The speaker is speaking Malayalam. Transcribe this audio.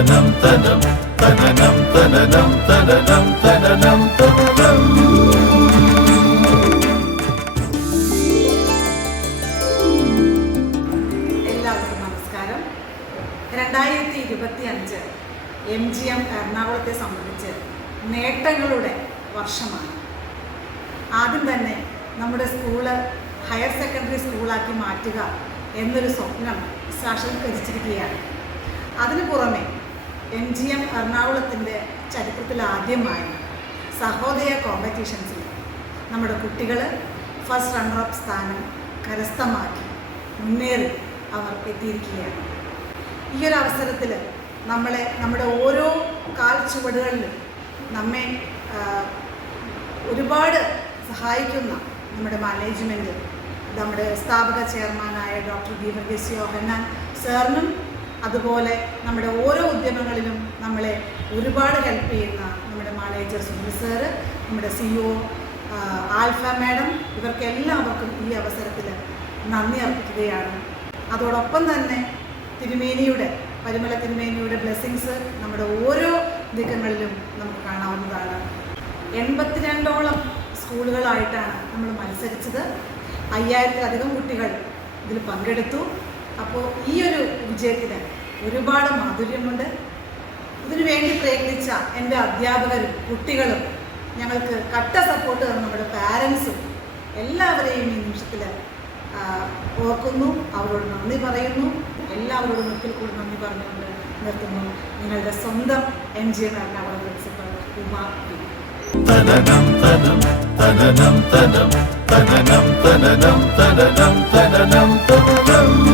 തനനം തനം തനനം തനനം തനനം തനനം തനം. എല്ലാവർക്കും നമസ്കാരം. 2025 MGM എറണാകുളത്തെ സംബന്ധിച്ച് നേട്ടങ്ങളുടെ വർഷമാണ്. ആദ്യം തന്നെ നമ്മുടെ സ്കൂള് ഹയർ സെക്കൻഡറി സ്കൂളാക്കി മാറ്റുക എന്നൊരു സ്വപ്നം സാക്ഷാത്കരിച്ചിരിക്കുകയാണ്. അതിനു പുറമെ MGM എറണാകുളത്തിൻ്റെ ചരിത്രത്തിൽ ആദ്യമായി സഹോദയ കോമ്പറ്റീഷൻസിൽ നമ്മുടെ കുട്ടികൾ ഫസ്റ്റ് റണ്ണറപ്പ് സ്ഥാനം കരസ്ഥമാക്കി മുന്നേറി അവർ എത്തിയിരിക്കുകയാണ്. ഈ ഒരു അവസരത്തിൽ നമ്മുടെ ഓരോ കാൽ ചുവടുകളിലും നമ്മെ ഒരുപാട് സഹായിക്കുന്ന നമ്മുടെ മാനേജ്മെൻറ്റ്, നമ്മുടെ സ്ഥാപക ചെയർമാനായ ഡോക്ടർ ഗീവർഗീസ് യോഹന്നാൻ സാറിനും അതുപോലെ നമ്മുടെ ഓരോ ഉദ്യമങ്ങളിലും നമ്മളെ ഒരുപാട് ഹെൽപ്പ് ചെയ്യുന്ന നമ്മുടെ മാനേജർ സുനിൽ സാറ്, നമ്മുടെ CEO ആൽഫ മാഡം, ഇവർക്കെല്ലാവർക്കും ഈ അവസരത്തിൽ നന്ദി അർപ്പിക്കുകയാണ്. അതോടൊപ്പം തന്നെ പരിമല തിരുമേനിയുടെ ബ്ലെസ്സിങ്സ് നമ്മുടെ ഓരോ നീക്കങ്ങളിലും നമുക്ക് കാണാവുന്നതാണ്. 82ഓളം സ്കൂളുകളായിട്ടാണ് നമ്മൾ മത്സരിച്ചത്. 5000-ലധികം കുട്ടികൾ ഇതിൽ പങ്കെടുത്തു. അപ്പോൾ ഈ ഒരു വിജയത്തിന് ഒരുപാട് മാധുര്യമുണ്ട്. ഇതിനു വേണ്ടി പ്രയത്നിച്ച എൻ്റെ അധ്യാപകരും കുട്ടികളും ഞങ്ങൾക്ക് കട്ട സപ്പോർട്ട് തന്ന നമ്മുടെ പാരൻസും എല്ലാവരെയും ഈ നിമിഷത്തിൽ ഓർക്കുന്നു, അവരോട് നന്ദി പറയുന്നു. എല്ലാവരോടും ഒരിക്കൽ കൂടി നന്ദി പറഞ്ഞുകൊണ്ട് നിർത്തുന്നു. നിങ്ങളുടെ സ്വന്തം MGM Ernakulam principal Uma P. തനനം തനം തനനം തനം തനനം തനനം തനനം തനനം തനം.